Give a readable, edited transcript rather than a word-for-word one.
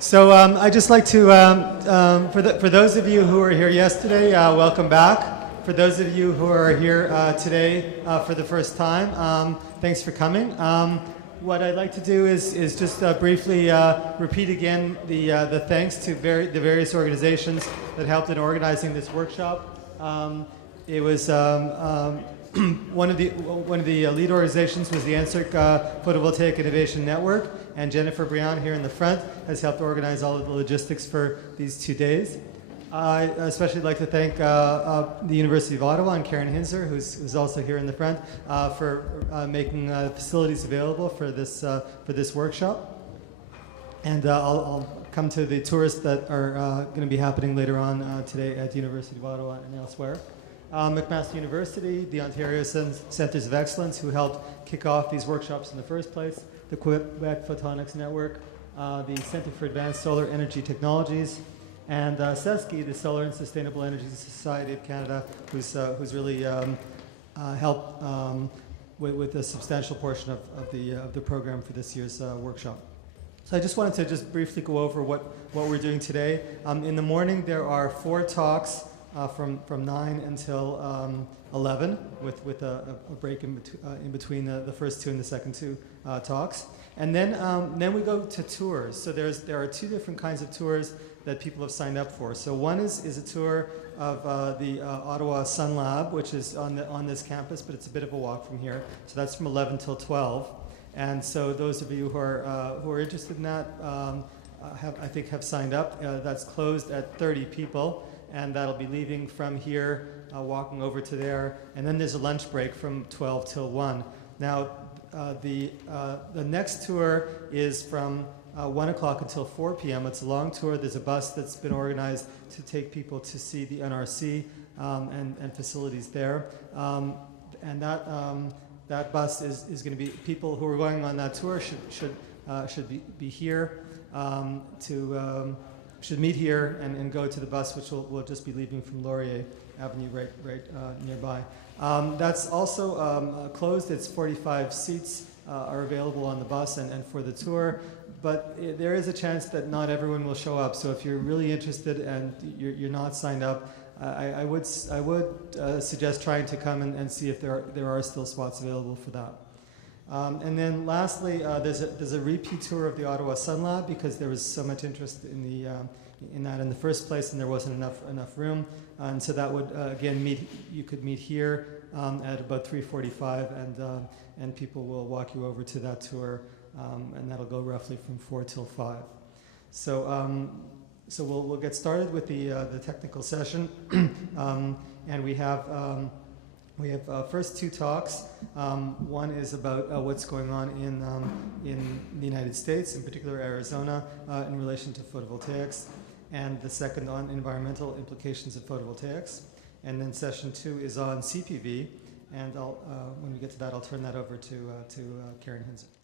I'd just like to, for those of you who were here yesterday, welcome back. For those of you who are here today for the first time, thanks for coming. What I'd like to do is just briefly repeat again the thanks to the various organizations that helped in organizing this workshop. It was one of the lead organizations was the NSERC Photovoltaic Innovation Network, and Jennifer Brown here in the front has helped organize all of the logistics for these 2 days. I especially like to thank the University of Ottawa and Karen Hinzer, who's also here in the front, for making facilities available for this workshop. And I'll come to the tours that are going to be happening later on today at the University of Ottawa and elsewhere. McMaster University, the Ontario Centres of Excellence, who helped kick off these workshops in the first place, the Quebec Photonics Network, the Centre for Advanced Solar Energy Technologies, and SESCI, the Solar and Sustainable Energy Society of Canada, who's really helped with a substantial portion of the program for this year's workshop. So I just wanted to just briefly go over what we're doing today. In the morning, there are 4 talks from 9 until 11, with a break in between the first 2 and the second 2 talks. And then we go to tours. So there are 2 different kinds of tours that people have signed up for. So one is a tour of the Ottawa Sun Lab, which is on this campus, but it's a bit of a walk from here. So that's from 11 till 12. And so those of you who are interested in that have signed up. That's closed at 30 people. And that'll be leaving from here, walking over to there, and then there's a lunch break from 12 till 1. Now, the next tour is from 1 o'clock until 4 p.m. It's a long tour. There's a bus that's been organized to take people to see the NRC and facilities there. And that bus is going to be, people who are going on that tour should be here should meet here and go to the bus, which will just be leaving from Laurier Avenue right nearby. That's also closed. It's 45 seats are available on the bus and for the tour, but there is a chance that not everyone will show up. So if you're really interested and you're not signed up, I would suggest trying to come and see if there are still spots available for that. And then lastly, there's a repeat tour of the Ottawa Sun Lab because there was so much interest in that in the first place, and there wasn't enough room. And so that would again you could meet here at about 3:45, and people will walk you over to that tour, and that'll go roughly from 4 till 5. So we'll get started with the technical session, and we have. We have first 2 talks. One is about what's going on in the United States, in particular Arizona, in relation to photovoltaics, and the second on environmental implications of photovoltaics. And then session 2 is on CPV, and when we get to that, I'll turn that over to Karen Hinzer.